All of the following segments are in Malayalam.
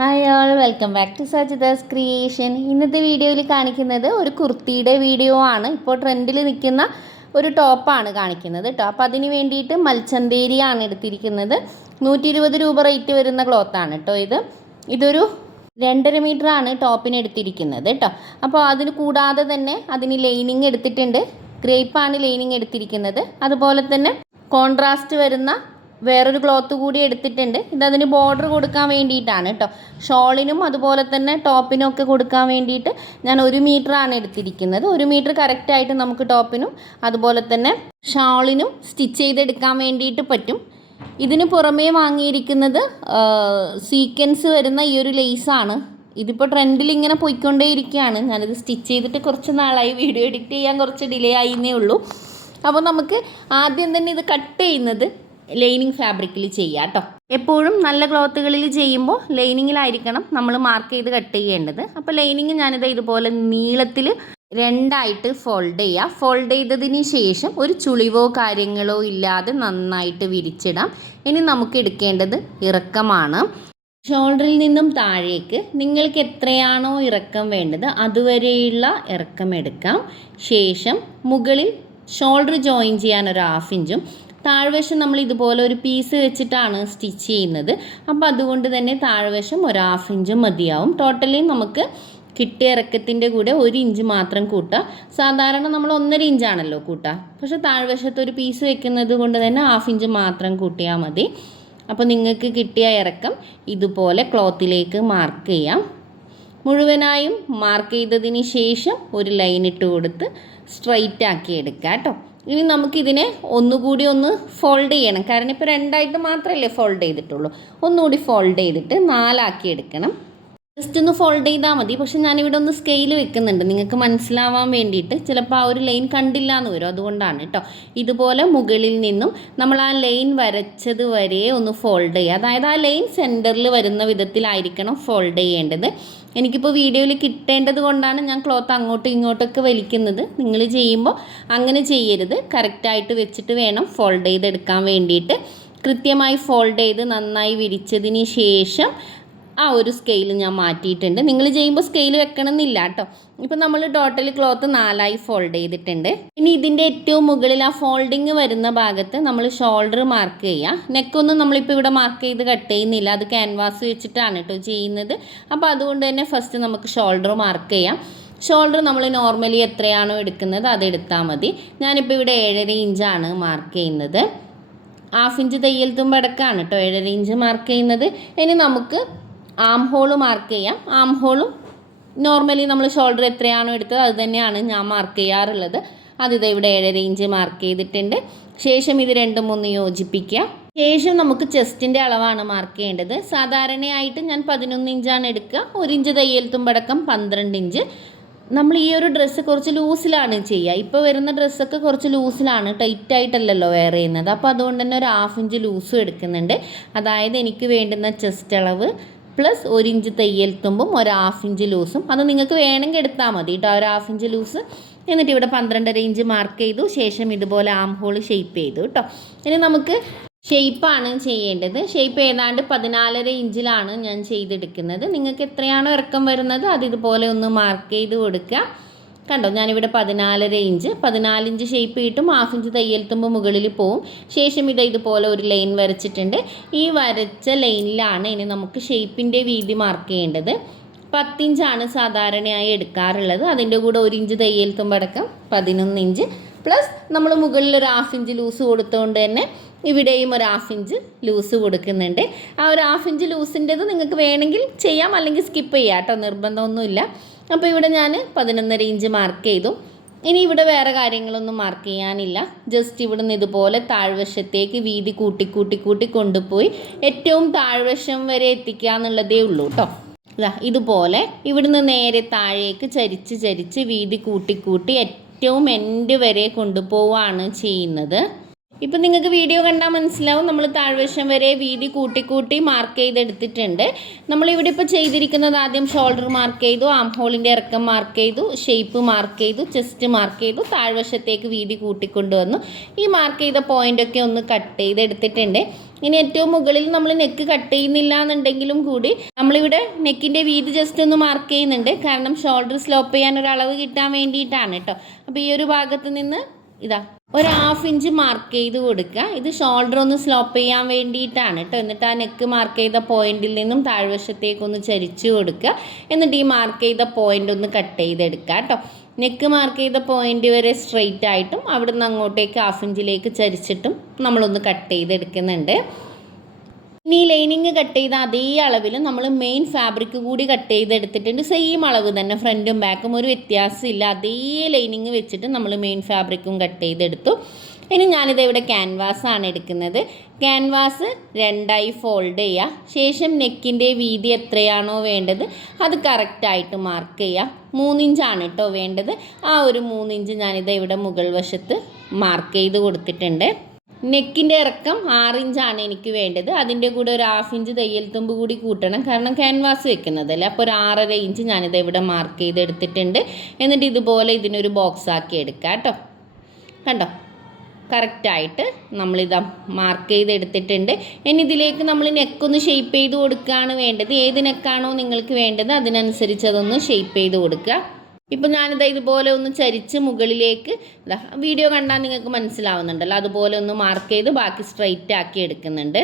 Hi all, welcome back to Sajitha's creation. ഇന്നത്തെ വീഡിയോയിൽ കാണിക്കുന്നത് ഒരു കുർത്തിയുടെ വീഡിയോ ആണ്. ഇപ്പോൾ ട്രെൻഡിൽ നിൽക്കുന്ന ഒരു ടോപ്പാണ് കാണിക്കുന്നത് കേട്ടോ. അപ്പോൾ അതിന് വേണ്ടിയിട്ട് മൽച്ചന്തേരിയാണ് എടുത്തിരിക്കുന്നത്. 120 രൂപ റേറ്റ് വരുന്ന ക്ലോത്താണ് കേട്ടോ. ഇതൊരു 2.5 മീറ്ററാണ് ടോപ്പിന് എടുത്തിരിക്കുന്നത് കേട്ടോ. അപ്പോൾ അതിന് കൂടാതെ തന്നെ അതിന് ലൈനിങ് എടുത്തിട്ടുണ്ട്. ഗ്രേപ്പാണ് ലൈനിങ് എടുത്തിരിക്കുന്നത്. അതുപോലെ തന്നെ കോൺട്രാസ്റ്റ് വരുന്ന വേറൊരു ക്ലോത്ത് കൂടി എടുത്തിട്ടുണ്ട്. ഇതതിന് ബോർഡർ കൊടുക്കാൻ വേണ്ടിയിട്ടാണ് കേട്ടോ. ഷോളിനും അതുപോലെ തന്നെ ടോപ്പിനും ഒക്കെ കൊടുക്കാൻ വേണ്ടിയിട്ട് ഞാൻ 1 മീറ്ററാണ് എടുത്തിരിക്കുന്നത്. 1 മീറ്റർ കറക്റ്റായിട്ട് നമുക്ക് ടോപ്പിനും അതുപോലെ തന്നെ ഷോളിനും സ്റ്റിച്ച് ചെയ്തെടുക്കാൻ വേണ്ടിയിട്ട് പറ്റും. ഇതിന് പുറമേ വാങ്ങിയിരിക്കുന്നത് സീക്വൻസ് വരുന്ന ഈ ഒരു ലേസാണ്. ഇതിപ്പോൾ ട്രെൻഡിൽ ഇങ്ങനെ പോയിക്കൊണ്ടേയിരിക്കുകയാണ്. ഞാനിത് സ്റ്റിച്ച് ചെയ്തിട്ട് കുറച്ച് നാളായി, വീഡിയോ എഡിറ്റ് ചെയ്യാൻ കുറച്ച് ഡിലേ ആയിന്നേ ഉള്ളൂ. അപ്പോൾ നമുക്ക് ആദ്യം തന്നെ ഇത് കട്ട് ചെയ്യുന്നത് ലൈനിങ് ഫാബ്രിക്കിൽ ചെയ്യാം കേട്ടോ. എപ്പോഴും നല്ല ക്ലോത്തുകളിൽ ചെയ്യുമ്പോൾ ലൈനിങ്ങിലായിരിക്കണം നമ്മൾ മാർക്ക് ചെയ്ത് കട്ട് ചെയ്യേണ്ടത്. അപ്പോൾ ലൈനിങ് ഞാനിത് ഇതുപോലെ നീളത്തിൽ 2ആയിട്ട് ഫോൾഡ് ചെയ്യുക. ഫോൾഡ് ചെയ്തതിന് ശേഷം ഒരു ചുളിവോ കാര്യങ്ങളോ ഇല്ലാതെ നന്നായിട്ട് വിരിച്ചിടാം. ഇനി നമുക്ക് എടുക്കേണ്ടത് ഇറക്കമാണ്. ഷോൾഡറിൽ നിന്നും താഴേക്ക് നിങ്ങൾക്ക് എത്രയാണോ ഇറക്കം വേണ്ടത് അതുവരെയുള്ള ഇറക്കം എടുക്കാം. ശേഷം മുകളിൽ ഷോൾഡർ ജോയിൻ ചെയ്യാൻ ഒരു 1/2 ഇഞ്ചും താഴ്വശം നമ്മൾ ഇതുപോലെ ഒരു പീസ് വെച്ചിട്ടാണ് സ്റ്റിച്ച് ചെയ്യുന്നത്. അപ്പോൾ അതുകൊണ്ട് തന്നെ താഴ്വശം ഒരു 1/2 ഇഞ്ചും മതിയാവും. ടോട്ടലി നമുക്ക് കിട്ടിയ ഇറക്കത്തിൻ്റെ കൂടെ 1 ഇഞ്ച് മാത്രം കൂട്ടുക. സാധാരണ നമ്മൾ 1.5 ഇഞ്ചാണല്ലോ കൂട്ടുക. പക്ഷേ താഴ്വശത്ത് ഒരു പീസ് വെക്കുന്നത് കൊണ്ട് തന്നെ 1/2 ഇഞ്ച് മാത്രം കൂട്ടിയാൽ മതി. അപ്പോൾ നിങ്ങൾക്ക് കിട്ടിയ ഇറക്കം ഇതുപോലെ ക്ലോത്തിലേക്ക് മാർക്ക് ചെയ്യാം. മുഴുവനായും മാർക്ക് ചെയ്തതിന് ശേഷം ഒരു ലൈൻ ഇട്ട് കൊടുത്ത് സ്ട്രൈറ്റ് ആക്കി എടുക്കുക കേട്ടോ. ഇനി നമുക്കിതിനെ ഒന്നുകൂടി ഒന്ന് ഫോൾഡ് ചെയ്യണം. കാരണം ഇപ്പോൾ 2ആയിട്ട് മാത്രമല്ലേ ഫോൾഡ് ചെയ്തിട്ടുള്ളൂ. ഒന്നുകൂടി ഫോൾഡ് ചെയ്തിട്ട് 4ആക്കി എടുക്കണം. ജസ്റ്റ് ഒന്ന് ഫോൾഡ് ചെയ്താൽ മതി. പക്ഷെ ഞാനിവിടെ ഒന്ന് സ്കെയിൽ വെക്കുന്നുണ്ട് നിങ്ങൾക്ക് മനസ്സിലാവാൻ വേണ്ടിയിട്ട്. ചിലപ്പോൾ ആ ഒരു ലൈൻ കണ്ടില്ല എന്ന് വരും, അതുകൊണ്ടാണ് കേട്ടോ. ഇതുപോലെ മുകളിൽ നിന്നും നമ്മൾ ആ ലൈൻ വരച്ചത് വരെ ഒന്ന് ഫോൾഡ് ചെയ്യുക. അതായത് ആ ലൈൻ സെൻറ്ററിൽ വരുന്ന വിധത്തിലായിരിക്കണം ഫോൾഡ് ചെയ്യേണ്ടത്. എനിക്കിപ്പോൾ വീഡിയോയിൽ കിട്ടേണ്ടത് കൊണ്ടാണ് ഞാൻ ക്ലോത്ത് അങ്ങോട്ടും ഇങ്ങോട്ടൊക്കെ വലിക്കുന്നത്. നിങ്ങൾ ചെയ്യുമ്പോൾ അങ്ങനെ ചെയ്യരുത്. കറക്റ്റായിട്ട് വെച്ചിട്ട് വേണം ഫോൾഡ് ചെയ്തെടുക്കാൻ വേണ്ടിയിട്ട്. കൃത്യമായി ഫോൾഡ് ചെയ്ത് നന്നായി വിരിച്ചതിന് ശേഷം ആ ഒരു സ്കെയിൽ ഞാൻ മാറ്റിയിട്ടുണ്ട്. നിങ്ങൾ ചെയ്യുമ്പോൾ സ്കെയിൽ വെക്കണമെന്നില്ല കേട്ടോ. ഇപ്പോൾ നമ്മൾ ടോട്ടലി ക്ലോത്ത് 4ആയി ഫോൾഡ് ചെയ്തിട്ടുണ്ട്. ഇനി ഇതിൻ്റെ ഏറ്റവും മുകളിൽ ആ ഫോൾഡിങ് വരുന്ന ഭാഗത്ത് നമ്മൾ ഷോൾഡർ മാർക്ക് ചെയ്യുക. നെക്കൊന്നും നമ്മളിപ്പോൾ ഇവിടെ മാർക്ക് ചെയ്ത് കട്ട് ചെയ്യുന്നില്ല, അത് ക്യാൻവാസ് വെച്ചിട്ടാണ് കേട്ടോ ചെയ്യുന്നത്. അപ്പോൾ അതുകൊണ്ട് തന്നെ ഫസ്റ്റ് നമുക്ക് ഷോൾഡർ മാർക്ക് ചെയ്യാം. ഷോൾഡർ നമ്മൾ നോർമലി എത്രയാണോ എടുക്കുന്നത് അതെടുത്താൽ മതി. ഞാനിപ്പോൾ ഇവിടെ 7.5 ഇഞ്ചാണ് മാർക്ക് ചെയ്യുന്നത്. 1/2 ഇഞ്ച് തയ്യൽ തുമ്പടക്കാണ് കേട്ടോ 7.5 ഇഞ്ച് മാർക്ക് ചെയ്യുന്നത്. ഇനി നമുക്ക് ആം ഹോൾ മാർക്ക് ചെയ്യാം. ആം ഹോളും നോർമലി നമ്മൾ ഷോൾഡർ എത്രയാണോ എടുത്തത് അത് തന്നെയാണ് ഞാൻ മാർക്ക് ചെയ്യാറുള്ളത്. അതിത് ഇവിടെ 7.5 ഇഞ്ച് മാർക്ക് ചെയ്തിട്ടുണ്ട്. ശേഷം ഇത് രണ്ടും ഒന്ന് യോജിപ്പിക്കുക. ശേഷം നമുക്ക് ചെസ്റ്റിൻ്റെ അളവാണ് മാർക്ക് ചെയ്യേണ്ടത്. സാധാരണയായിട്ട് ഞാൻ 11 ഇഞ്ചാണ് എടുക്കുക. 1 ഇഞ്ച് തയ്യൽ തുമ്പടക്കം 12 ഇഞ്ച്. നമ്മൾ ഈ ഒരു ഡ്രസ്സ് കുറച്ച് ലൂസിലാണ് ചെയ്യുക. ഇപ്പോൾ വരുന്ന ഡ്രസ്സൊക്കെ കുറച്ച് ലൂസിലാണ്, ടൈറ്റായിട്ടല്ലല്ലോ വെയർ ചെയ്യുന്നത്. അപ്പോൾ അതുകൊണ്ട് തന്നെ ഒരു 1/2 ഇഞ്ച് ലൂസും എടുക്കുന്നുണ്ട്. അതായത് എനിക്ക് വേണ്ടുന്ന ചെസ്റ്റ് അളവ് പ്ലസ് 1 ഇഞ്ച് തയ്യൽ തുമ്പും ഒരു 1/2 ഇഞ്ച് ലൂസും. അത് നിങ്ങൾക്ക് വേണമെങ്കിൽ എടുത്താൽ മതി കേട്ടോ, ഒരു 1/2 ഇഞ്ച് ലൂസ്. എന്നിട്ട് ഇവിടെ 12.5 ഇഞ്ച് മാർക്ക് ചെയ്തു. ശേഷം ഇതുപോലെ ആം ഹോൾ ഷേപ്പ് ചെയ്തു കേട്ടോ. ഇനി നമുക്ക് ഷേപ്പാണ് ചെയ്യേണ്ടത്. ഷേപ്പ് ഏതാണ്ട് 14.5 ഇഞ്ചിലാണ് ഞാൻ ചെയ്തെടുക്കുന്നത്. നിങ്ങൾക്ക് എത്രയാണോ ഇറക്കം വരുന്നത് അത് ഇതുപോലെ ഒന്ന് മാർക്ക് ചെയ്ത് കൊടുക്കുക. കണ്ടോ, ഞാനിവിടെ 14.5 ഇഞ്ച് 14 ഇഞ്ച് ഷേപ്പ് കിട്ടും. 1/2 ഇഞ്ച് തയ്യൽ തുമ്പ് മുകളിൽ പോവും. ശേഷം ഇതുപോലെ ഒരു ലൈൻ വരച്ചിട്ടുണ്ട്. ഈ വരച്ച ലൈനിലാണ് ഇനി നമുക്ക് ഷേപ്പിൻ്റെ വീതി മാർക്ക് ചെയ്യേണ്ടത്. 10 ഇഞ്ചാണ് സാധാരണയായി എടുക്കാറുള്ളത്. അതിൻ്റെ കൂടെ 1 ഇഞ്ച് തയ്യൽ തുമ്പടക്കം 11 ഇഞ്ച് പ്ലസ് നമ്മൾ മുകളിൽ ഒരു 1/2 ഇഞ്ച് ലൂസ് കൊടുത്തുകൊണ്ട് തന്നെ ഇവിടെയും ഒരു 1/2 ഇഞ്ച് ലൂസ് കൊടുക്കുന്നുണ്ട്. ആ ഒരു 1/2 ഇഞ്ച് ലൂസിൻ്റെത് നിങ്ങൾക്ക് വേണമെങ്കിൽ ചെയ്യാം, അല്ലെങ്കിൽ സ്കിപ്പ് ചെയ്യാം കേട്ടോ, നിർബന്ധമൊന്നുമില്ല. അപ്പോൾ ഇവിടെ ഞാൻ 11.5 ഇഞ്ച് മാർക്ക് ചെയ്തു. ഇനി ഇവിടെ വേറെ കാര്യങ്ങളൊന്നും മാർക്ക് ചെയ്യാനില്ല. ജസ്റ്റ് ഇവിടുന്ന് ഇതുപോലെ താഴ്വശത്തേക്ക് വീതി കൂട്ടി കൂട്ടി കൂട്ടി കൊണ്ടുപോയി ഏറ്റവും താഴ്വശം വരെ എത്തിക്കുക എന്നുള്ളതേ ഉള്ളൂ കേട്ടോ. ഇതുപോലെ ഇവിടുന്ന് നേരെ താഴേക്ക് ചരിച്ച് ചരിച്ച് വീതി കൂട്ടി കൂട്ടി ഏറ്റവും എൻഡ് വരെ കൊണ്ടുപോവുകയാണ് ചെയ്യുന്നത്. ഇപ്പം നിങ്ങൾക്ക് വീഡിയോ കണ്ടാൽ മനസ്സിലാവും നമ്മൾ താഴ്വശം വരെ വീതി കൂട്ടി കൂട്ടി മാർക്ക് ചെയ്തെടുത്തിട്ടുണ്ട്. നമ്മളിവിടെ ഇപ്പോൾ ചെയ്തിരിക്കുന്നത് ആദ്യം ഷോൾഡർ മാർക്ക് ചെയ്തു, ആം ഹോളിൻ്റെ ഇറക്കം മാർക്ക് ചെയ്തു, ഷേപ്പ് മാർക്ക് ചെയ്തു, ചെസ്റ്റ് മാർക്ക് ചെയ്തു, താഴ്വശത്തേക്ക് വീതി കൂട്ടിക്കൊണ്ടുവന്നു. ഈ മാർക്ക് ചെയ്ത പോയിൻ്റൊക്കെ ഒന്ന് കട്ട് ചെയ്തെടുത്തിട്ടുണ്ട്. ഇനി ഏറ്റവും മുകളിൽ നമ്മൾ നെക്ക് കട്ട് ചെയ്യുന്നില്ല എന്നുണ്ടെങ്കിലും കൂടി നമ്മളിവിടെ നെക്കിൻ്റെ വീതി ജസ്റ്റ് ഒന്ന് മാർക്ക് ചെയ്യുന്നുണ്ട്. കാരണം ഷോൾഡർ സ്ലോപ്പ് ചെയ്യാൻ ഒരു അളവ് കിട്ടാൻ വേണ്ടിയിട്ടാണ് കേട്ടോ. അപ്പോൾ ഈ ഒരു ഭാഗത്ത് നിന്ന് ഇതാ ഒരു 1/2 ഇഞ്ച് മാർക്ക് ചെയ്ത് കൊടുക്കുക. ഇത് ഷോൾഡർ ഒന്ന് സ്ലോപ്പ് ചെയ്യാൻ വേണ്ടിയിട്ടാണ് കേട്ടോ. എന്നിട്ട് ആ നെക്ക് മാർക്ക് ചെയ്ത പോയിന്റിൽ നിന്നും താഴ്വശത്തേക്കൊന്ന് ചരിച്ചു കൊടുക്കുക. എന്നിട്ട് ഈ മാർക്ക് ചെയ്ത പോയിന്റ് ഒന്ന് കട്ട് ചെയ്തെടുക്കുക കേട്ടോ. നെക്ക് മാർക്ക് ചെയ്ത പോയിന്റ് വരെ സ്ട്രെയിറ്റ് ആയിട്ടും അവിടെ നിന്ന് അങ്ങോട്ടേക്ക് 1/2 ഇഞ്ചിലേക്ക് ചരിച്ചിട്ടും നമ്മളൊന്ന് കട്ട് ചെയ്തെടുക്കുന്നുണ്ട്. ഇനി ലൈനിങ് കട്ട് ചെയ്ത അതേ അളവിൽ നമ്മൾ മെയിൻ ഫാബ്രിക് കൂടി കട്ട് ചെയ്തെടുത്തിട്ടുണ്ട്. സെയിം അളവ് തന്നെ, ഫ്രണ്ടും ബാക്കും ഒരു വ്യത്യാസമില്ല. അതേ ലൈനിങ് വെച്ചിട്ട് നമ്മൾ മെയിൻ ഫാബ്രിക്കും കട്ട് ചെയ്തെടുത്തു. ഇനി ഞാനിത് ഇവിടെ ക്യാൻവാസാണ് എടുക്കുന്നത്. ക്യാൻവാസ് 2ആയി ഫോൾഡ് ചെയ്യുക. ശേഷം നെക്കിൻ്റെ വീതി എത്രയാണോ വേണ്ടത് അത് കറക്റ്റായിട്ട് മാർക്ക് ചെയ്യുക. 3 ഇഞ്ചാണ് കേട്ടോ വേണ്ടത്. ആ ഒരു 3 ഇഞ്ച് ഞാനിത് ഇവിടെ മുകൾ വശത്ത് മാർക്ക് ചെയ്ത് കൊടുത്തിട്ടുണ്ട്. നെക്കിൻ്റെ ഇറക്കം 6 ഇഞ്ചാണ് എനിക്ക് വേണ്ടത്. അതിൻ്റെ കൂടെ ഒരു 1/2 ഇഞ്ച് തയ്യൽ തുമ്പ് കൂടി കൂട്ടണം, കാരണം ക്യാൻവാസ് വെക്കുന്നതല്ലേ. അപ്പോൾ ഒരു 6.5 ഇഞ്ച് ഞാനിത് ഇവിടെ മാർക്ക് ചെയ്തെടുത്തിട്ടുണ്ട്. എന്നിട്ട് ഇതുപോലെ ഇതിനൊരു ബോക്സ് ആക്കി എടുക്കാം കേട്ടോ. കണ്ടോ, കറക്റ്റായിട്ട് നമ്മളിതാ മാർക്ക് ചെയ്തെടുത്തിട്ടുണ്ട്. ഇനി ഇതിലേക്ക് നമ്മൾ നെക്കൊന്ന് ഷേപ്പ് ചെയ്ത് കൊടുക്കുകയാണ് വേണ്ടത്. ഏത് നെക്കാണോ നിങ്ങൾക്ക് വേണ്ടത് അതിനനുസരിച്ച് അതൊന്ന് ഷേപ്പ് ചെയ്ത് കൊടുക്കുക. ഇപ്പം ഞാനിത് ഇതുപോലെ ഒന്ന് ചരിച്ച് മുകളിലേക്ക് വീഡിയോ കണ്ടാൽ നിങ്ങൾക്ക് മനസ്സിലാവുന്നുണ്ടല്ലോ, അതുപോലെ ഒന്ന് മാർക്ക് ചെയ്ത് ബാക്കി സ്ട്രൈറ്റ് ആക്കി എടുക്കുന്നുണ്ട്.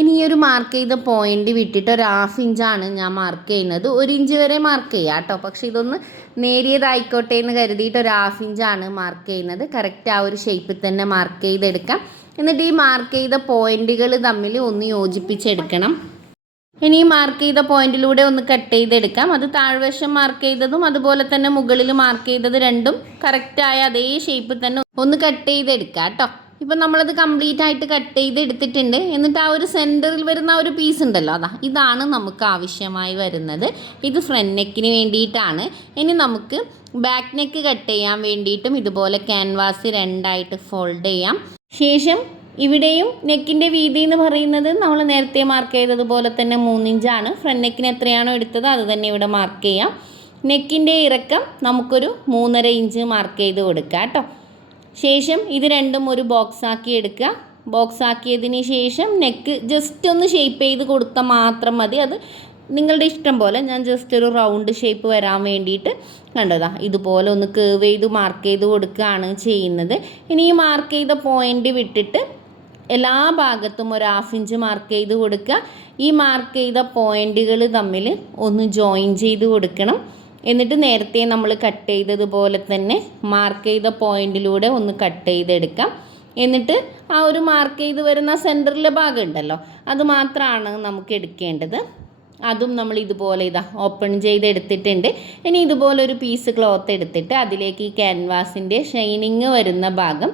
ഇനി ഈ ഒരു മാർക്ക് ചെയ്ത പോയിന്റ് വിട്ടിട്ട് ഒരു 1/2 ഇഞ്ചാണ് ഞാൻ മാർക്ക് ചെയ്യുന്നത്. 1 ഇഞ്ച് വരെ മാർക്ക് ചെയ്യാം കേട്ടോ. പക്ഷേ ഇതൊന്ന് നേരിയതായിക്കോട്ടെ എന്ന് കരുതിയിട്ട് ഒരു 1/2 ഇഞ്ചാണ് മാർക്ക് ചെയ്യുന്നത്. കറക്റ്റ് ആ ഒരു ഷേപ്പിൽ തന്നെ മാർക്ക് ചെയ്തെടുക്കാം. എന്നിട്ട് ഈ മാർക്ക് ചെയ്ത പോയിന്റുകൾ തമ്മിൽ ഒന്ന് യോജിപ്പിച്ചെടുക്കണം. ഇനി മാർക്ക് ചെയ്ത പോയിന്റിലൂടെ ഒന്ന് കട്ട് ചെയ്തെടുക്കാം. അത് താഴ്വശം മാർക്ക് ചെയ്തതും അതുപോലെ തന്നെ മുകളിൽ മാർക്ക് ചെയ്തത് രണ്ടും കറക്റ്റായ അതേ ഷേപ്പിൽ തന്നെ ഒന്ന് കട്ട് ചെയ്തെടുക്കാം കേട്ടോ. ഇപ്പം നമ്മളത് കംപ്ലീറ്റ് ആയിട്ട് കട്ട് ചെയ്തെടുത്തിട്ടുണ്ട്. എന്നിട്ട് ആ ഒരു സെൻറ്ററിൽ വരുന്ന ആ ഒരു പീസ് ഉണ്ടല്ലോ, ഇതാണ് നമുക്ക് ആവശ്യമായി വരുന്നത്. ഇത് ഫ്രണ്ട് നെക്കിന് വേണ്ടിയിട്ടാണ്. ഇനി നമുക്ക് ബാക്ക് നെക്ക് കട്ട് ചെയ്യാൻ വേണ്ടിയിട്ടും ഇതുപോലെ ക്യാൻവാസ് 2ആയിട്ട് ഫോൾഡ് ചെയ്യാം. ശേഷം ഇവിടെയും നെക്കിൻ്റെ വീതി എന്ന് പറയുന്നത് നമ്മൾ നേരത്തെ മാർക്ക് ചെയ്തതുപോലെ തന്നെ 3 ഇഞ്ചാണ്. ഫ്രണ്ട് നെക്കിന് എത്രയാണോ എടുത്തത് അത് തന്നെ ഇവിടെ മാർക്ക് ചെയ്യാം. നെക്കിൻ്റെ ഇറക്കം നമുക്കൊരു 3.5 ഇഞ്ച് മാർക്ക് ചെയ്ത് കൊടുക്കുക കേട്ടോ. ശേഷം ഇത് രണ്ടും ഒരു ബോക്സ് ആക്കി എടുക്കുക. ബോക്സ് ആക്കിയതിന് ശേഷം നെക്ക് ജസ്റ്റ് ഒന്ന് ഷേപ്പ് ചെയ്ത് കൊടുത്താൽ മാത്രം മതി. അത് നിങ്ങളുടെ ഇഷ്ടം പോലെ. ഞാൻ ജസ്റ്റ് ഒരു റൗണ്ട് ഷേപ്പ് വരാൻ വേണ്ടിയിട്ട് കണ്ടതാ ഇതുപോലെ ഒന്ന് കേർവ് ചെയ്ത് മാർക്ക് ചെയ്ത് കൊടുക്കുകയാണ് ചെയ്യുന്നത്. ഇനി ഈ മാർക്ക് ചെയ്ത പോയിന്റ് വിട്ടിട്ട് എല്ലാ ഭാഗത്തും ഒരു 1/2 ഇഞ്ച് മാർക്ക് ചെയ്ത് കൊടുക്കുക. ഈ മാർക്ക് ചെയ്ത പോയിന്റുകൾ തമ്മിൽ ഒന്ന് ജോയിൻ ചെയ്ത് കൊടുക്കണം. എന്നിട്ട് നേരത്തെ നമ്മൾ കട്ട് ചെയ്തതുപോലെ തന്നെ മാർക്ക് ചെയ്ത പോയിന്റിലൂടെ ഒന്ന് കട്ട് ചെയ്തെടുക്കാം. എന്നിട്ട് ആ ഒരു മാർക്ക് ചെയ്ത് വരുന്ന സെൻറ്ററിലെ ഭാഗം ഉണ്ടല്ലോ, അത് മാത്രമാണ് നമുക്ക് എടുക്കേണ്ടത്. അതും നമ്മൾ ഇതുപോലെ ഓപ്പൺ ചെയ്തെടുത്തിട്ടുണ്ട്. ഇനി ഇതുപോലെ ഒരു പീസ് ക്ലോത്ത് എടുത്തിട്ട് അതിലേക്ക് ഈ ക്യാൻവാസിൻ്റെ ഷൈനിങ് വരുന്ന ഭാഗം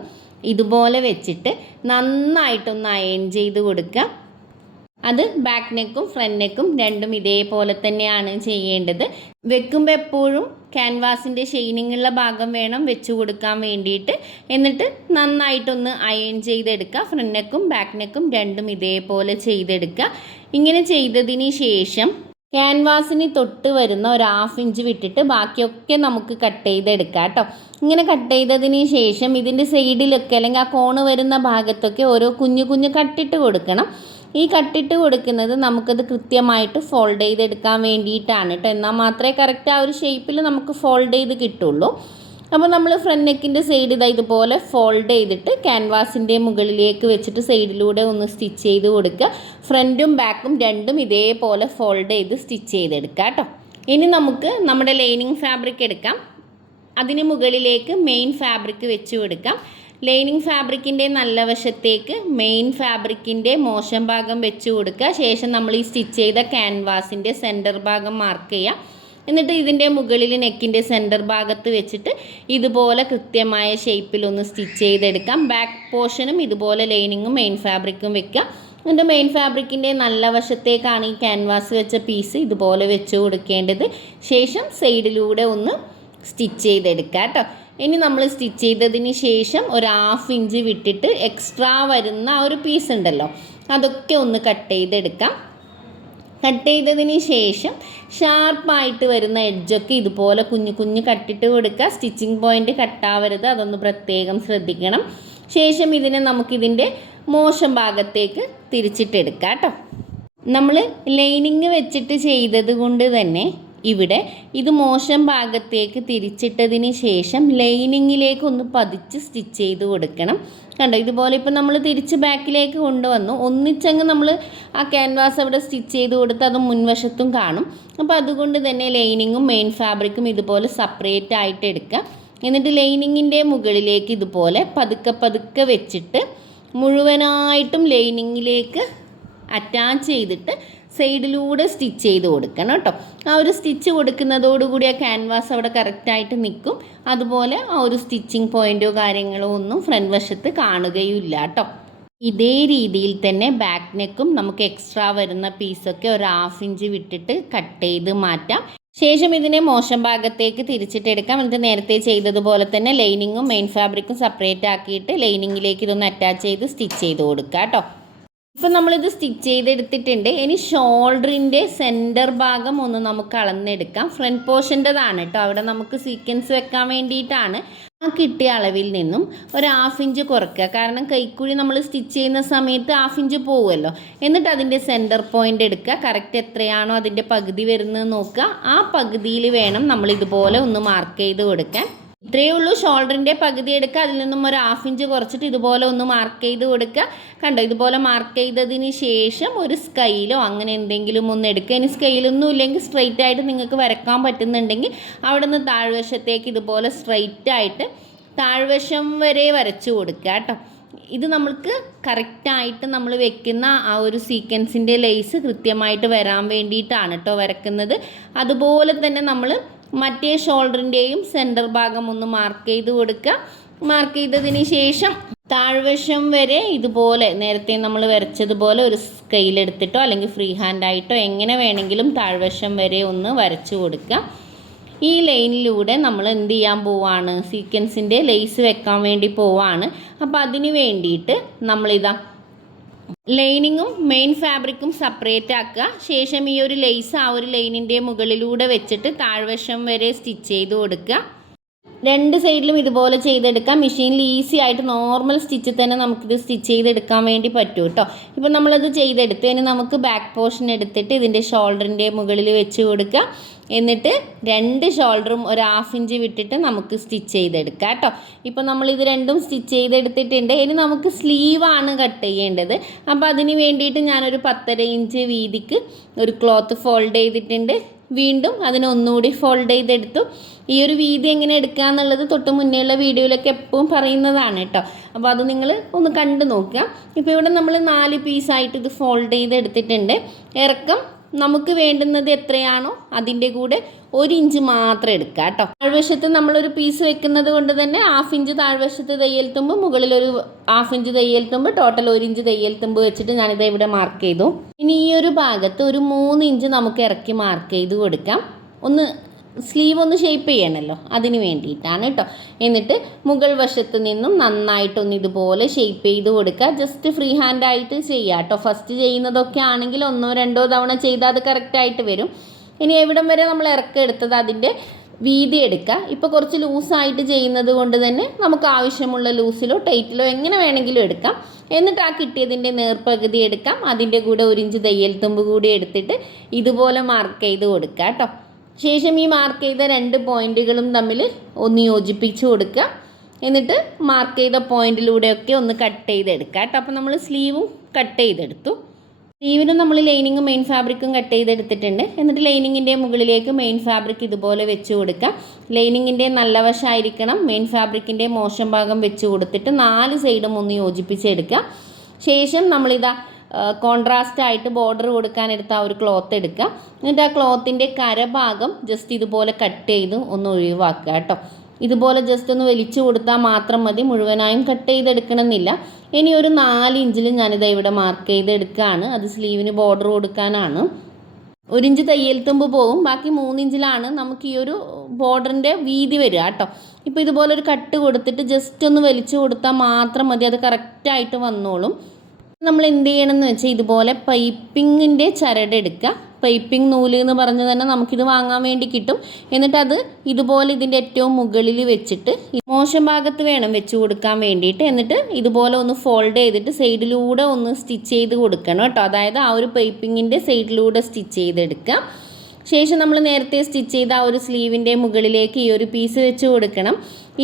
ഇതുപോലെ വെച്ചിട്ട് നന്നായിട്ടൊന്ന് അയൺ ചെയ്ത് കൊടുക്കുക. അത് ബാക്ക് നെക്കും ഫ്രണ്ട് നെക്കും രണ്ടും ഇതേപോലെ തന്നെയാണ് ചെയ്യേണ്ടത്. വെക്കുമ്പോൾ എപ്പോഴും ക്യാൻവാസിൻ്റെ ഷൈനിങ് ഉള്ള ഭാഗം വേണം വെച്ച് കൊടുക്കാൻ വേണ്ടിയിട്ട്. എന്നിട്ട് നന്നായിട്ടൊന്ന് അയൺ ചെയ്തെടുക്കുക. ഫ്രണ്ട് നെക്കും ബാക്ക് നെക്കും രണ്ടും ഇതേപോലെ ചെയ്തെടുക്കുക. ഇങ്ങനെ ചെയ്തതിന് ശേഷം ക്യാൻവാസിന് തൊട്ട് വരുന്ന ഒരു 1/2 ഇഞ്ച് വിട്ടിട്ട് ബാക്കിയൊക്കെ നമുക്ക് കട്ട് ചെയ്തെടുക്കാം കേട്ടോ. ഇങ്ങനെ കട്ട് ചെയ്തതിന് ശേഷം ഇതിൻ്റെ സൈഡിലൊക്കെ അല്ലെങ്കിൽ ആ കോണ് വരുന്ന ഭാഗത്തൊക്കെ ഓരോ കുഞ്ഞു കുഞ്ഞു കട്ടിട്ട് കൊടുക്കണം. ഈ കട്ടിട്ട് കൊടുക്കുന്നത് നമുക്കത് കൃത്യമായിട്ട് ഫോൾഡ് ചെയ്തെടുക്കാൻ വേണ്ടിയിട്ടാണ് കേട്ടോ. എന്നാൽ മാത്രമേ കറക്റ്റ് ആ ഒരു ഷേപ്പിൽ നമുക്ക് ഫോൾഡ് ചെയ്ത് കിട്ടുള്ളൂ. അപ്പോൾ നമ്മൾ ഫ്രണ്ട് നെക്കിൻ്റെ സൈഡ് ഇതുപോലെ ഫോൾഡ് ചെയ്തിട്ട് ക്യാൻവാസിൻ്റെ മുകളിലേക്ക് വെച്ചിട്ട് സൈഡിലൂടെ ഒന്ന് സ്റ്റിച്ച് ചെയ്ത് കൊടുക്കുക. ഫ്രണ്ടും ബാക്കും രണ്ടും ഇതേപോലെ ഫോൾഡ് ചെയ്ത് സ്റ്റിച്ച് ചെയ്തെടുക്കുക കേട്ടോ. ഇനി നമുക്ക് നമ്മുടെ ലൈനിങ് ഫാബ്രിക് എടുക്കാം. അതിന് മുകളിലേക്ക് മെയിൻ ഫാബ്രിക് വെച്ച് കൊടുക്കാം. ലൈനിങ് ഫാബ്രിക്കിൻ്റെ നല്ല വശത്തേക്ക് മെയിൻ ഫാബ്രിക്കിൻ്റെ മോശം ഭാഗം വെച്ച് കൊടുക്കുക. ശേഷം നമ്മൾ ഈ സ്റ്റിച്ച് ചെയ്ത ക്യാൻവാസിൻ്റെ സെൻറ്റർ ഭാഗം മാർക്ക് ചെയ്യുക. എന്നിട്ട് ഇതിൻ്റെ മുകളിൽ നെക്കിൻ്റെ സെൻറ്റർ ഭാഗത്ത് വെച്ചിട്ട് ഇതുപോലെ കൃത്യമായ ഷേപ്പിലൊന്ന് സ്റ്റിച്ച് ചെയ്തെടുക്കാം. ബാക്ക് പോർഷനും ഇതുപോലെ ലൈനിങ്ങും മെയിൻ ഫാബ്രിക്കും വെക്കുക. എന്നിട്ട് മെയിൻ ഫാബ്രിക്കിൻ്റെ നല്ല വശത്തേക്കാണ് ഈ ക്യാൻവാസ് വെച്ച പീസ് ഇതുപോലെ വെച്ച് കൊടുക്കേണ്ടത്. ശേഷം സൈഡിലൂടെ ഒന്ന് സ്റ്റിച്ച് ചെയ്തെടുക്കുക കേട്ടോ. ഇനി നമ്മൾ സ്റ്റിച്ച് ചെയ്തതിന് ശേഷം ഒരു 1/2 ഇഞ്ച് വിട്ടിട്ട് എക്സ്ട്രാ വരുന്ന ആ ഒരു പീസ് ഉണ്ടല്ലോ, അതൊക്കെ ഒന്ന് കട്ട് ചെയ്തെടുക്കാം. കട്ട് ചെയ്തതിന് ശേഷം ഷാർപ്പായിട്ട് വരുന്ന എഡ്ജൊക്കെ ഇതുപോലെ കുഞ്ഞു കുഞ്ഞു കട്ടിട്ട് കൊടുക്കുക. സ്റ്റിച്ചിങ് പോയിൻ്റ് കട്ടാവരുത്, അതൊന്ന് പ്രത്യേകം ശ്രദ്ധിക്കണം. ശേഷം ഇതിനെ നമുക്കിതിൻ്റെ മോശം ഭാഗത്തേക്ക് തിരിച്ചിട്ടെടുക്കുക കേട്ടോ. നമ്മൾ ലൈനിങ് വെച്ചിട്ട് ചെയ്തത് കൊണ്ട് തന്നെ ഇവിടെ ഇത് മോശം ഭാഗത്തേക്ക് തിരിച്ചിട്ടതിന് ശേഷം ലൈനിങ്ങിലേക്ക് ഒന്ന് പതിച്ച് സ്റ്റിച്ച് ചെയ്ത് കൊടുക്കണം. കണ്ടോ, ഇതുപോലെ ഇപ്പോൾ നമ്മൾ തിരിച്ച് ബാക്കിലേക്ക് കൊണ്ടുവന്നു, ഒന്നിച്ചങ്ങ് നമ്മൾ ആ ക്യാൻവാസ് അവിടെ സ്റ്റിച്ച് ചെയ്ത് കൊടുത്ത് അത് മുൻവശത്തും കാണും. അപ്പോൾ അതുകൊണ്ട് തന്നെ ലൈനിങ്ങും മെയിൻ ഫാബ്രിക്കും ഇതുപോലെ സെപ്പറേറ്റ് ആയിട്ട് എടുക്കുക. എന്നിട്ട് ലൈനിങ്ങിൻ്റെ മുകളിലേക്ക് ഇതുപോലെ പതുക്കെ പതുക്കെ വെച്ചിട്ട് മുഴുവനായിട്ടും ലൈനിങ്ങിലേക്ക് അറ്റാച്ച് ചെയ്തിട്ട് സൈഡിലൂടെ സ്റ്റിച്ച് ചെയ്ത് കൊടുക്കണം കേട്ടോ. ആ ഒരു സ്റ്റിച്ച് കൊടുക്കുന്നതോടുകൂടി ആ ക്യാൻവാസ് അവിടെ കറക്റ്റായിട്ട് നിൽക്കും. അതുപോലെ ആ ഒരു സ്റ്റിച്ചിങ് പോയിൻറ്റോ കാര്യങ്ങളോ ഒന്നും ഫ്രണ്ട് വശത്ത് കാണുകയില്ല കേട്ടോ. ഇതേ രീതിയിൽ തന്നെ ബാക്ക് നെക്കും നമുക്ക് എക്സ്ട്രാ വരുന്ന പീസൊക്കെ ഒരു 1/2 ഇഞ്ച് വിട്ടിട്ട് കട്ട് ചെയ്ത് മാറ്റാം. ശേഷം ഇതിനെ മോശം ഭാഗത്തേക്ക് തിരിച്ചിട്ടെടുക്കാം. എന്നിട്ട് നേരത്തെ ചെയ്തതുപോലെ തന്നെ ലൈനിങ്ങും മെയിൻ ഫാബ്രിക്കും സെപ്പറേറ്റ് ആക്കിയിട്ട് ലൈനിങ്ങിലേക്ക് ഇതൊന്ന് അറ്റാച്ച് ചെയ്ത് സ്റ്റിച്ച് ചെയ്ത് കൊടുക്കുക കേട്ടോ. ഇപ്പം നമ്മളിത് സ്റ്റിച്ച് ചെയ്തെടുത്തിട്ടുണ്ട്. ഇനി ഷോൾഡറിൻ്റെ സെൻറ്റർ ഭാഗം ഒന്ന് നമുക്ക് അളന്നെടുക്കാം. ഫ്രണ്ട് പോർഷൻ്റെതാണ് കേട്ടോ. അവിടെ നമുക്ക് സീക്വൻസ് വെക്കാൻ വേണ്ടിയിട്ടാണ്. ആ കിട്ടിയ അളവിൽ നിന്നും ഒരു 1/2 ഇഞ്ച് കുറയ്ക്കുക. കാരണം കൈക്കുഴി നമ്മൾ സ്റ്റിച്ച് ചെയ്യുന്ന സമയത്ത് 1/2 ഇഞ്ച് പോകുമല്ലോ. എന്നിട്ട് അതിൻ്റെ സെൻറ്റർ പോയിൻ്റ് എടുക്കുക. കറക്റ്റ് എത്രയാണോ അതിൻ്റെ പകുതി വരുന്നത് നോക്കുക. ആ പകുതിയിൽ വേണം നമ്മൾ ഇതുപോലെ ഒന്ന് മാർക്ക് ചെയ്ത് കൊടുക്കാൻ. ഇത്രയേ ഉള്ളൂ. ഷോൾഡറിൻ്റെ പകുതി എടുക്കുക, അതിൽ നിന്നും ഒരു 1/2 ഇഞ്ച് കുറച്ചിട്ട് ഇതുപോലെ ഒന്ന് മാർക്ക് ചെയ്ത് കൊടുക്കുക. കണ്ടോ, ഇതുപോലെ മാർക്ക് ചെയ്തതിന് ശേഷം ഒരു സ്കെയിലോ അങ്ങനെ എന്തെങ്കിലും ഒന്ന് എടുക്കുക. ഇനി സ്കെയിലൊന്നും ഇല്ലെങ്കിൽ സ്ട്രെയിറ്റ് ആയിട്ട് നിങ്ങൾക്ക് വരക്കാൻ പറ്റുന്നുണ്ടെങ്കിൽ അവിടെ നിന്ന് താഴ്വശത്തേക്ക് ഇതുപോലെ സ്ട്രെയിറ്റ് ആയിട്ട് താഴ്വശം വരെ വരച്ചു കൊടുക്കുക കേട്ടോ. ഇത് നമ്മൾക്ക് കറക്റ്റായിട്ട് നമ്മൾ വെക്കുന്ന ആ ഒരു സീക്വൻസിൻ്റെ ലേസ് കൃത്യമായിട്ട് വരാൻ വേണ്ടിയിട്ടാണ് കേട്ടോ വരക്കുന്നത്. അതുപോലെ തന്നെ നമ്മൾ മറ്റേ ഷോൾഡറിൻ്റെയും സെൻറ്റർ ഭാഗം ഒന്ന് മാർക്ക് ചെയ്ത് കൊടുക്കുക. മാർക്ക് ചെയ്തതിന് ശേഷം താഴ്വശം വരെ ഇതുപോലെ നേരത്തെ നമ്മൾ വരച്ചതുപോലെ ഒരു സ്കെയിലെടുത്തിട്ടോ അല്ലെങ്കിൽ ഫ്രീ ഹാൻഡായിട്ടോ എങ്ങനെ വേണമെങ്കിലും താഴ്വശം വരെ ഒന്ന് വരച്ചു കൊടുക്കുക. ഈ ലൈനിലൂടെ നമ്മൾ എന്ത് ചെയ്യാൻ പോവാണ്, സീക്വൻസിൻ്റെ ലേസ് വെക്കാൻ വേണ്ടി പോവാണ്. അപ്പോൾ അതിന് വേണ്ടിയിട്ട് നമ്മളിതാ ലൈനിങ്ങും മെയിൻ ഫാബ്രിക്കും സെപ്പറേറ്റ് ആക്കുക. ശേഷം ഈ ഒരു ലേസ് ആ ഒരു ലൈനിൻ്റെ മുകളിലൂടെ വെച്ചിട്ട് താഴ്വശം വരെ സ്റ്റിച്ച് ചെയ്ത് കൊടുക്കുക. രണ്ട് സൈഡിലും ഇതുപോലെ ചെയ്തെടുക്കാം. മെഷീനിൽ ഈസി ആയിട്ട് നോർമൽ സ്റ്റിച്ചിൽ തന്നെ നമുക്കിത് സ്റ്റിച്ച് ചെയ്തെടുക്കാൻ വേണ്ടി പറ്റും കേട്ടോ. ഇപ്പോൾ നമ്മളത് ചെയ്തെടുത്തു. ഇനി നമുക്ക് ബാക്ക് പോർഷൻ എടുത്തിട്ട് ഇതിൻ്റെ ഷോൾഡറിൻ്റെ മുകളിൽ വെച്ച് കൊടുക്കുക. എന്നിട്ട് രണ്ട് ഷോൾഡറും ഒരു 1/2 ഇഞ്ച് വിട്ടിട്ട് നമുക്ക് സ്റ്റിച്ച് ചെയ്തെടുക്കാം കേട്ടോ. ഇപ്പോൾ നമ്മളിത് രണ്ടും സ്റ്റിച്ച് ചെയ്തെടുത്തിട്ടുണ്ട്. ഇനി നമുക്ക് സ്ലീവാണ് കട്ട് ചെയ്യേണ്ടത്. അപ്പോൾ അതിന് വേണ്ടിയിട്ട് ഞാനൊരു 10.5 ഇഞ്ച് വീതിക്ക് ഒരു ക്ലോത്ത് ഫോൾഡ് ചെയ്തിട്ടുണ്ട്. വീണ്ടും അതിനൊന്നുകൂടി ഫോൾഡ് ചെയ്തെടുത്തു. ഈ ഒരു വീതി എങ്ങനെ എടുക്കുക എന്നുള്ളത് തൊട്ട് മുന്നേയുള്ള വീഡിയോയിലൊക്കെ എപ്പോഴും പറയുന്നതാണ് കേട്ടോ. അപ്പോൾ അത് നിങ്ങൾ ഒന്ന് കണ്ടു നോക്കുക. ഇപ്പോൾ ഇവിടെ നമ്മൾ 4 പീസായിട്ട് ഇത് ഫോൾഡ് ചെയ്തെടുത്തിട്ടുണ്ട്. ഇറക്കം നമുക്ക് വേണ്ടുന്നത് എത്രയാണോ അതിൻ്റെ കൂടെ 1 ഇഞ്ച് മാത്രം എടുക്കുക കേട്ടോ. താഴ്വശത്ത് നമ്മളൊരു പീസ് വെക്കുന്നത് കൊണ്ട് തന്നെ 1/2 ഇഞ്ച് താഴ്വശത്ത് തയ്യൽ തുമ്പ്, മുകളിലൊരു 1/2 ഇഞ്ച് തയ്യൽ തുമ്പ്, ടോട്ടൽ 1 ഇഞ്ച് തയ്യൽ തുമ്പ് വെച്ചിട്ട് ഞാനിത് ഇവിടെ മാർക്ക് ചെയ്തു. ഇനി ഈ ഒരു ഭാഗത്ത് ഒരു 3 ഇഞ്ച് നമുക്ക് ഇറക്കി മാർക്ക് ചെയ്ത് കൊടുക്കാം. ഒന്ന് സ്ലീവ് ഒന്ന് ഷേപ്പ് ചെയ്യണമല്ലോ, അതിന് വേണ്ടിയിട്ടാണ് കേട്ടോ. എന്നിട്ട് മുകൾ വശത്ത് നിന്നും നന്നായിട്ടൊന്ന് ഇതുപോലെ ഷേപ്പ് ചെയ്ത് കൊടുക്കുക. ജസ്റ്റ് ഫ്രീ ഹാൻഡായിട്ട് ചെയ്യുക കേട്ടോ. ഫസ്റ്റ് ചെയ്യുന്നതൊക്കെ ആണെങ്കിൽ 1-2 തവണ ചെയ്താൽ അത് കറക്റ്റായിട്ട് വരും. ഇനി എവിടം വരെ നമ്മൾ ഇറക്കെടുത്തത് അതിൻ്റെ വീതി എടുക്കുക. ഇപ്പോൾ കുറച്ച് ലൂസായിട്ട് ചെയ്യുന്നത് കൊണ്ട് തന്നെ നമുക്ക് ആവശ്യമുള്ള ലൂസിലോ ടൈറ്റിലോ എങ്ങനെ വേണമെങ്കിലും എടുക്കാം. എന്നിട്ട് ആ കിട്ടിയതിൻ്റെ നേർപകുതി എടുക്കാം. അതിൻ്റെ കൂടെ 1 ഇഞ്ച് തയ്യൽ തുമ്പ് കൂടി എടുത്തിട്ട് ഇതുപോലെ മാർക്ക് ചെയ്ത് കൊടുക്കുക കേട്ടോ. ശേഷം ഈ മാർക്ക് ചെയ്ത 2 പോയിൻറ്റുകളും തമ്മിൽ ഒന്ന് യോജിപ്പിച്ച് കൊടുക്കുക. എന്നിട്ട് മാർക്ക് ചെയ്ത പോയിൻറ്റിലൂടെയൊക്കെ ഒന്ന് കട്ട് ചെയ്തെടുക്കുക കേട്ടോ. അപ്പോൾ നമ്മൾ സ്ലീവും കട്ട് ചെയ്തെടുത്തു. സ്ലീവിന് നമ്മൾ ലൈനിങ്ങും മെയിൻ ഫാബ്രിക്കും കട്ട് ചെയ്തെടുത്തിട്ടുണ്ട്. എന്നിട്ട് ലൈനിങ്ങിൻ്റെ മുകളിലേക്ക് മെയിൻ ഫാബ്രിക് ഇതുപോലെ വെച്ച് കൊടുക്കുക. ലൈനിങ്ങിൻ്റെ നല്ല വശമായിരിക്കണം. മെയിൻ ഫാബ്രിക്കിൻ്റെ മോശം ഭാഗം വെച്ച് കൊടുത്തിട്ട് 4 സൈഡും ഒന്ന് യോജിപ്പിച്ചെടുക്കുക. ശേഷം നമ്മളിതാ കോൺട്രാസ്റ്റ് ആയിട്ട് ബോർഡർ കൊടുക്കാനെടുത്ത ആ ഒരു ക്ലോത്ത് എടുക്കുക. എന്നിട്ട് ആ ക്ലോത്തിൻ്റെ കരഭാഗം ജസ്റ്റ് ഇതുപോലെ കട്ട് ചെയ്ത് ഒന്ന് ഒഴിവാക്കുക കേട്ടോ. ഇതുപോലെ ജസ്റ്റ് ഒന്ന് വലിച്ചു കൊടുത്താൽ മാത്രം മതി, മുഴുവനായും കട്ട് ചെയ്തെടുക്കണമെന്നില്ല. ഇനി ഒരു 4 ഇഞ്ചിൽ ഞാനിത് ഇവിടെ മാർക്ക് ചെയ്തെടുക്കുകയാണ്. അത് സ്ലീവിന് ബോർഡർ കൊടുക്കാനാണ്. 1 ഇഞ്ച് തയ്യൽ തുമ്പ് പോകും. ബാക്കി 3 ഇഞ്ചിലാണ് നമുക്ക് ഈ ഒരു ബോർഡറിൻ്റെ വീതി വരിക കേട്ടോ. ഇപ്പോൾ ഇതുപോലെ ഒരു കട്ട് കൊടുത്തിട്ട് ജസ്റ്റ് ഒന്ന് വലിച്ചു കൊടുത്താൽ മാത്രം മതി, അത് കറക്റ്റായിട്ട് വന്നോളും. നമ്മൾ എന്ത് ചെയ്യണമെന്ന് വെച്ചാൽ ഇതുപോലെ പൈപ്പിങ്ങിൻ്റെ ചരട് എടുക്കുക. പൈപ്പിംഗ് നൂല് എന്ന് പറഞ്ഞ് തന്നെ നമുക്കിത് വാങ്ങാൻ വേണ്ടി കിട്ടും. എന്നിട്ടത് ഇതുപോലെ ഇതിൻ്റെ ഏറ്റവും മുകളിൽ വെച്ചിട്ട് മോശം ഭാഗത്ത് വേണം വെച്ച് കൊടുക്കാൻ വേണ്ടിയിട്ട്. എന്നിട്ട് ഇതുപോലെ ഒന്ന് ഫോൾഡ് ചെയ്തിട്ട് സൈഡിലൂടെ ഒന്ന് സ്റ്റിച്ച് ചെയ്ത് കൊടുക്കണം കേട്ടോ. അതായത് ആ ഒരു പൈപ്പിങ്ങിൻ്റെ സൈഡിലൂടെ സ്റ്റിച്ച് ചെയ്തെടുക്കുക. ശേഷം നമ്മൾ നേരത്തെ സ്റ്റിച്ച് ചെയ്ത ആ ഒരു സ്ലീവിൻ്റെ മുകളിലേക്ക് ഈ ഒരു പീസ് വെച്ച് കൊടുക്കണം.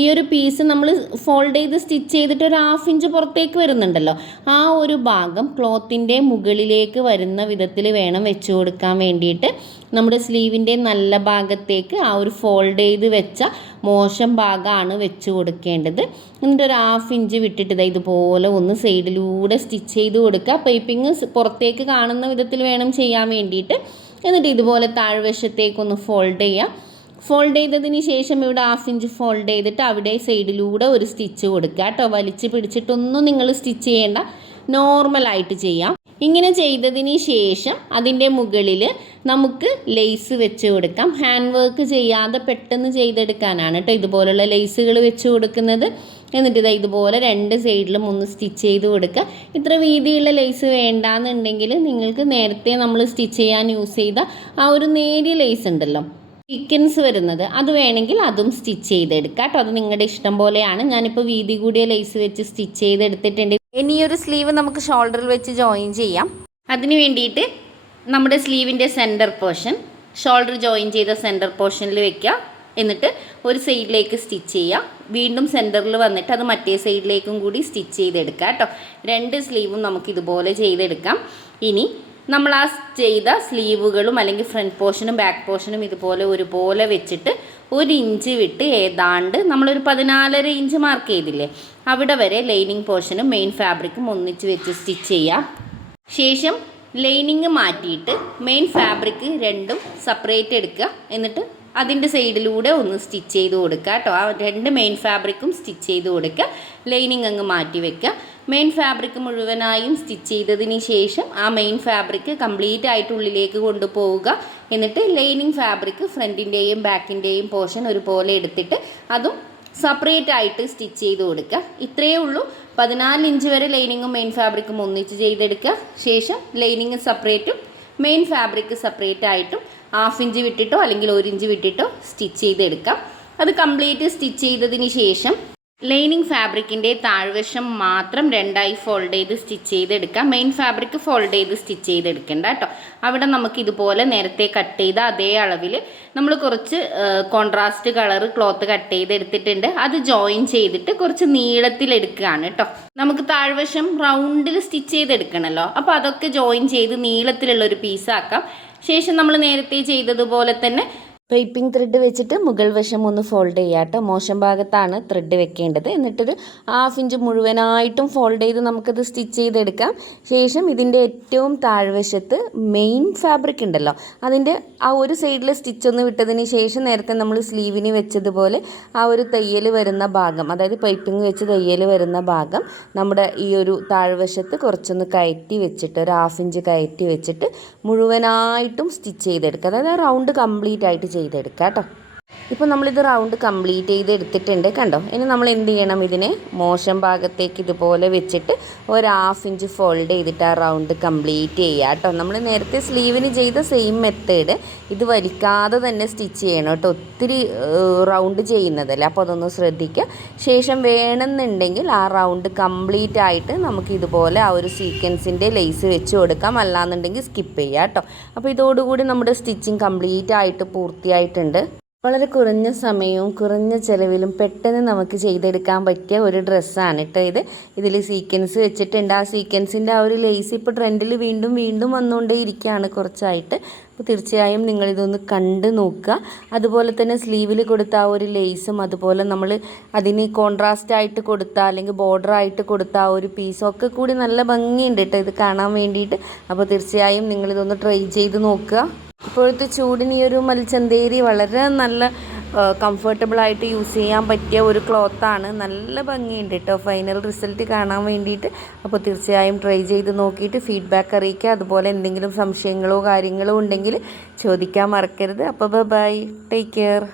ഈ ഒരു പീസ് നമ്മൾ ഫോൾഡ് ചെയ്ത് സ്റ്റിച്ച് ചെയ്തിട്ട് ഒരു 1/2 ഇഞ്ച് പുറത്തേക്ക് വരുന്നുണ്ടല്ലോ, ആ ഒരു ഭാഗം ക്ലോത്തിൻ്റെ മുകളിലേക്ക് വരുന്ന വിധത്തിൽ വേണം വെച്ച് കൊടുക്കാൻ വേണ്ടിയിട്ട്. നമ്മുടെ സ്ലീവിൻ്റെ നല്ല ഭാഗത്തേക്ക് ആ ഒരു ഫോൾഡ് ചെയ്ത് വെച്ച മോശം ഭാഗമാണ് വെച്ച് കൊടുക്കേണ്ടത്. എന്നിട്ട് ഒരു 1/2 ഇഞ്ച് വിട്ടിട്ട് ഇതുപോലെ ഒന്ന് സൈഡിലൂടെ സ്റ്റിച്ച് ചെയ്ത് കൊടുക്കുക. പൈപ്പിങ് പുറത്തേക്ക് കാണുന്ന വിധത്തിൽ വേണം ചെയ്യാൻ വേണ്ടിയിട്ട്. എന്നിട്ട് ഇതുപോലെ താഴ്വശത്തേക്കൊന്ന് ഫോൾഡ് ചെയ്യുക. ഫോൾഡ് ചെയ്തതിന് ശേഷം ഇവിടെ 1/2 ഇഞ്ച് ഫോൾഡ് ചെയ്തിട്ട് അവിടെ സൈഡിലൂടെ ഒരു സ്റ്റിച്ച് കൊടുക്കുക കേട്ടോ. വലിച്ച് പിടിച്ചിട്ടൊന്നും നിങ്ങൾ സ്റ്റിച്ച് ചെയ്യേണ്ട, നോർമലായിട്ട് ചെയ്യാം. ഇങ്ങനെ ചെയ്തതിന് ശേഷം അതിൻ്റെ മുകളിൽ നമുക്ക് ലേസ് വെച്ച് കൊടുക്കാം. ഹാൻഡ് വർക്ക് ചെയ്യാതെ പെട്ടെന്ന് ചെയ്തെടുക്കാനാണ് കേട്ടോ ഇതുപോലുള്ള ലേസുകൾ വെച്ച് കൊടുക്കുന്നത്. എന്നിട്ട് ഇതുപോലെ 2 സൈഡിലും ഒന്ന് സ്റ്റിച്ച് ചെയ്ത് കൊടുക്കുക. ഇത്ര വീതിയുള്ള ലേസ് വേണ്ടാന്നുണ്ടെങ്കിൽ നിങ്ങൾക്ക് നേരത്തെ നമ്മൾ സ്റ്റിച്ച് ചെയ്യാൻ യൂസ് ചെയ്ത ആ ഒരു നേരിയ ലേസ് ഉണ്ടല്ലോ, സീക്വൻസ് വരുന്നത്, അത് വേണമെങ്കിൽ അതും സ്റ്റിച്ച് ചെയ്തെടുക്കുക കേട്ടോ. അത് നിങ്ങളുടെ ഇഷ്ടം പോലെയാണ്. ഞാനിപ്പോൾ വീതി കൂടിയ ലേസ് വെച്ച് സ്റ്റിച്ച് ചെയ്തെടുത്തിട്ടുണ്ട്. ഇനി ഒരു സ്ലീവ് നമുക്ക് ഷോൾഡറിൽ വെച്ച് ജോയിൻ ചെയ്യാം. അതിന് വേണ്ടിയിട്ട് നമ്മുടെ സ്ലീവിൻ്റെ സെൻറ്റർ പോർഷൻ ഷോൾഡർ ജോയിൻ ചെയ്ത സെൻറ്റർ പോർഷനിൽ വെക്കുക. എന്നിട്ട് ഒരു സൈഡിലേക്ക് സ്റ്റിച്ച് ചെയ്യുക. വീണ്ടും സെൻറ്ററിൽ വന്നിട്ട് അത് മറ്റേ സൈഡിലേക്കും കൂടി സ്റ്റിച്ച് ചെയ്തെടുക്കുക കേട്ടോ. 2 സ്ലീവും നമുക്ക് ഇതുപോലെ ചെയ്തെടുക്കാം. ഇനി നമ്മൾ ആ ചെയ്ത സ്ലീവുകളും അല്ലെങ്കിൽ ഫ്രണ്ട് പോർഷനും ബാക്ക് പോർഷനും ഇതുപോലെ ഒരുപോലെ വെച്ചിട്ട് 1 ഇഞ്ച് വിട്ട് ഏതാണ്ട് നമ്മളൊരു 14.5 ഇഞ്ച് മാർക്ക് ചെയ്തില്ലേ, അവിടെ വരെ ലൈനിങ് പോർഷനും മെയിൻ ഫാബ്രിക്കും ഒന്നിച്ച് വെച്ച് സ്റ്റിച്ച് ചെയ്യാം. ശേഷം ലൈനിങ് മാറ്റിയിട്ട് മെയിൻ ഫാബ്രിക് രണ്ടും സെപ്പറേറ്റ് എടുക്കുക. എന്നിട്ട് അതിൻ്റെ സൈഡിലൂടെ ഒന്ന് സ്റ്റിച്ച് ചെയ്ത് കൊടുക്കുക കേട്ടോ. ആ 2 മെയിൻ ഫാബ്രിക്കും സ്റ്റിച്ച് ചെയ്ത് കൊടുക്കുക. ലൈനിങ് അങ്ങ് മാറ്റി വെക്കുക. മെയിൻ ഫാബ്രിക് മുഴുവനായും സ്റ്റിച്ച് ചെയ്തതിന് ശേഷം ആ മെയിൻ ഫാബ്രിക് കംപ്ലീറ്റ് ആയിട്ട് ഉള്ളിലേക്ക് കൊണ്ടുപോവുക. എന്നിട്ട് ലൈനിങ് ഫാബ്രിക് ഫ്രണ്ടിൻ്റെയും ബാക്കിൻ്റെയും പോർഷൻ ഒരുപോലെ എടുത്തിട്ട് അതും സെപ്പറേറ്റ് ആയിട്ട് സ്റ്റിച്ച് ചെയ്ത് കൊടുക്കുക. ഇത്രയേ ഉള്ളൂ. 14 ഇഞ്ച് വരെ ലൈനിങ്ങും മെയിൻ ഫാബ്രിക്കും ഒന്നിച്ച് ചെയ്തെടുക്കുക. ശേഷം ലൈനിങ് സെപ്പറേറ്റും മെയിൻ ഫാബ്രിക് സെപ്പറേറ്റ് ആയിട്ടും 1/2 ഇഞ്ച് വിട്ടിട്ടോ അല്ലെങ്കിൽ 1 ഇഞ്ച് വിട്ടിട്ടോ സ്റ്റിച്ച് ചെയ്തെടുക്കാം. അത് കംപ്ലീറ്റ് സ്റ്റിച്ച് ചെയ്തതിന് ശേഷം ലൈനിങ് ഫാബ്രിക്കിൻ്റെ താഴ്വശം മാത്രം 2ആയി ഫോൾഡ് ചെയ്ത് സ്റ്റിച്ച് ചെയ്തെടുക്കാം. മെയിൻ ഫാബ്രിക് ഫോൾഡ് ചെയ്ത് സ്റ്റിച്ച് ചെയ്തെടുക്കണ്ട കേട്ടോ. അവിടെ നമുക്ക് ഇതുപോലെ നേരത്തെ കട്ട് ചെയ്ത അതേ അളവിൽ നമ്മൾ കുറച്ച് കോൺട്രാസ്റ്റ് കളർ ക്ലോത്ത് കട്ട് ചെയ്തെടുത്തിട്ടുണ്ട്. അത് ജോയിൻ ചെയ്തിട്ട് കുറച്ച് നീളത്തിലെടുക്കുകയാണ് കേട്ടോ. നമുക്ക് താഴ്വശം റൗണ്ടിൽ സ്റ്റിച്ച് ചെയ്തെടുക്കണമല്ലോ, അപ്പോൾ അതൊക്കെ ജോയിൻ ചെയ്ത് നീളത്തിലുള്ളൊരു പീസാക്കാം. ശേഷം നമ്മൾ നേരത്തെ ചെയ്തതുപോലെ തന്നെ പൈപ്പിംഗ് ത്രെഡ് വെച്ചിട്ട് മുകൾ വശം ഒന്ന് ഫോൾഡ് ചെയ്യുക കേട്ടോ. മോശം ഭാഗത്താണ് ത്രെഡ് വെക്കേണ്ടത്. എന്നിട്ടൊരു 1/2 ഇഞ്ച് മുഴുവനായിട്ടും ഫോൾഡ് ചെയ്ത് നമുക്കത് സ്റ്റിച്ച് ചെയ്തെടുക്കാം. ശേഷം ഇതിൻ്റെ ഏറ്റവും താഴ്വശത്ത് മെയിൻ ഫാബ്രിക് ഉണ്ടല്ലോ, അതിൻ്റെ ആ ഒരു സൈഡിൽ സ്റ്റിച്ച് ഒന്ന് വിട്ടതിന് ശേഷം നേരത്തെ നമ്മൾ സ്ലീവിന് വെച്ചതുപോലെ ആ ഒരു തയ്യൽ വരുന്ന ഭാഗം, അതായത് പൈപ്പിംഗ് വെച്ച് തയ്യൽ വരുന്ന ഭാഗം നമ്മുടെ ഈ ഒരു താഴ്വശത്ത് കുറച്ചൊന്ന് കയറ്റി വെച്ചിട്ട് ഒരു 1/2 ഇഞ്ച് കയറ്റി വെച്ചിട്ട് മുഴുവനായിട്ടും സ്റ്റിച്ച് ചെയ്തെടുക്കുക. അതായത് ആ റൗണ്ട് കംപ്ലീറ്റ് ആയിട്ട് ചെയ്തെടുക്കുക കേട്ടോ. ഇപ്പോൾ നമ്മളിത് റൗണ്ട് കംപ്ലീറ്റ് ചെയ്തെടുത്തിട്ടുണ്ട് കണ്ടോ. ഇനി നമ്മൾ എന്ത് ചെയ്യണം, ഇതിനെ മോശം ഭാഗത്തേക്ക് ഇതുപോലെ വെച്ചിട്ട് ഒരു 1/2 ഇഞ്ച് ഫോൾഡ് ചെയ്തിട്ട് ആ റൗണ്ട് കംപ്ലീറ്റ് ചെയ്യുക കേട്ടോ. നമ്മൾ നേരത്തെ സ്ലീവിന് ചെയ്ത സെയിം മെത്തേഡ് ഇത് വലിക്കാതെ തന്നെ സ്റ്റിച്ച് ചെയ്യണം കേട്ടോ. ഒത്തിരി റൗണ്ട് ചെയ്യുന്നതല്ലേ, അപ്പോൾ അതൊന്ന് ശ്രദ്ധിക്കുക. ശേഷം വേണമെന്നുണ്ടെങ്കിൽ ആ റൗണ്ട് കംപ്ലീറ്റ് ആയിട്ട് നമുക്ക് ഇതുപോലെ ആ ഒരു സീക്വൻസിൻ്റെ ലേസ് വെച്ച് കൊടുക്കാം, അല്ലാന്നുണ്ടെങ്കിൽ സ്കിപ്പ് ചെയ്യുക കേട്ടോ. അപ്പോൾ ഇതോടുകൂടി നമ്മുടെ സ്റ്റിച്ചിങ് കംപ്ലീറ്റ് ആയിട്ട് പൂർത്തിയായിട്ടുണ്ട്. വളരെ കുറഞ്ഞ സമയവും കുറഞ്ഞ ചിലവിലും പെട്ടെന്ന് നമുക്ക് ചെയ്തെടുക്കാൻ പറ്റിയ ഒരു ഡ്രസ്സാണ് കേട്ടോ ഇതിൽ സീക്വൻസ് വെച്ചിട്ടുണ്ട്. ആ സീക്വൻസിൻ്റെ ആ ഒരു ലേസ് ഇപ്പോൾ ട്രെൻഡിൽ വീണ്ടും വീണ്ടും വന്നുകൊണ്ടേ ഇരിക്കുകയാണ് കുറച്ചായിട്ട്. അപ്പോൾ തീർച്ചയായും നിങ്ങളിതൊന്ന് കണ്ട് നോക്കുക. അതുപോലെ തന്നെ സ്ലീവിൽ കൊടുത്ത ആ ഒരു ലേസും അതുപോലെ നമ്മൾ അതിന് കോൺട്രാസ്റ്റ് ആയിട്ട് കൊടുത്ത അല്ലെങ്കിൽ ബോർഡർ ആയിട്ട് കൊടുത്ത ആ ഒരു പീസൊക്കെ കൂടി നല്ല ഭംഗിയുണ്ട് കേട്ടോ ഇത് കാണാൻ വേണ്ടിയിട്ട്. അപ്പോൾ തീർച്ചയായും നിങ്ങളിതൊന്ന് ട്രൈ ചെയ്ത് നോക്കുക. ഇപ്പോഴത്തെ ചൂടിന് ഈ ഒരു മൽച്ചന്തേരി വളരെ നല്ല കംഫർട്ടബിളായിട്ട് യൂസ് ചെയ്യാൻ പറ്റിയ ഒരു ക്ലോത്താണ്. നല്ല ഭംഗിയുണ്ട് കേട്ടോ ഫൈനൽ റിസൾട്ട് കാണാൻ വേണ്ടിയിട്ട്. അപ്പോൾ തീർച്ചയായും ട്രൈ ചെയ്ത് നോക്കിയിട്ട് ഫീഡ്ബാക്ക് അറിയിക്കുക. അതുപോലെ എന്തെങ്കിലും സംശയങ്ങളോ കാര്യങ്ങളോ ഉണ്ടെങ്കിൽ ചോദിക്കാൻ മറക്കരുത്. അപ്പോൾ ബൈ, ടേക്ക് കെയർ.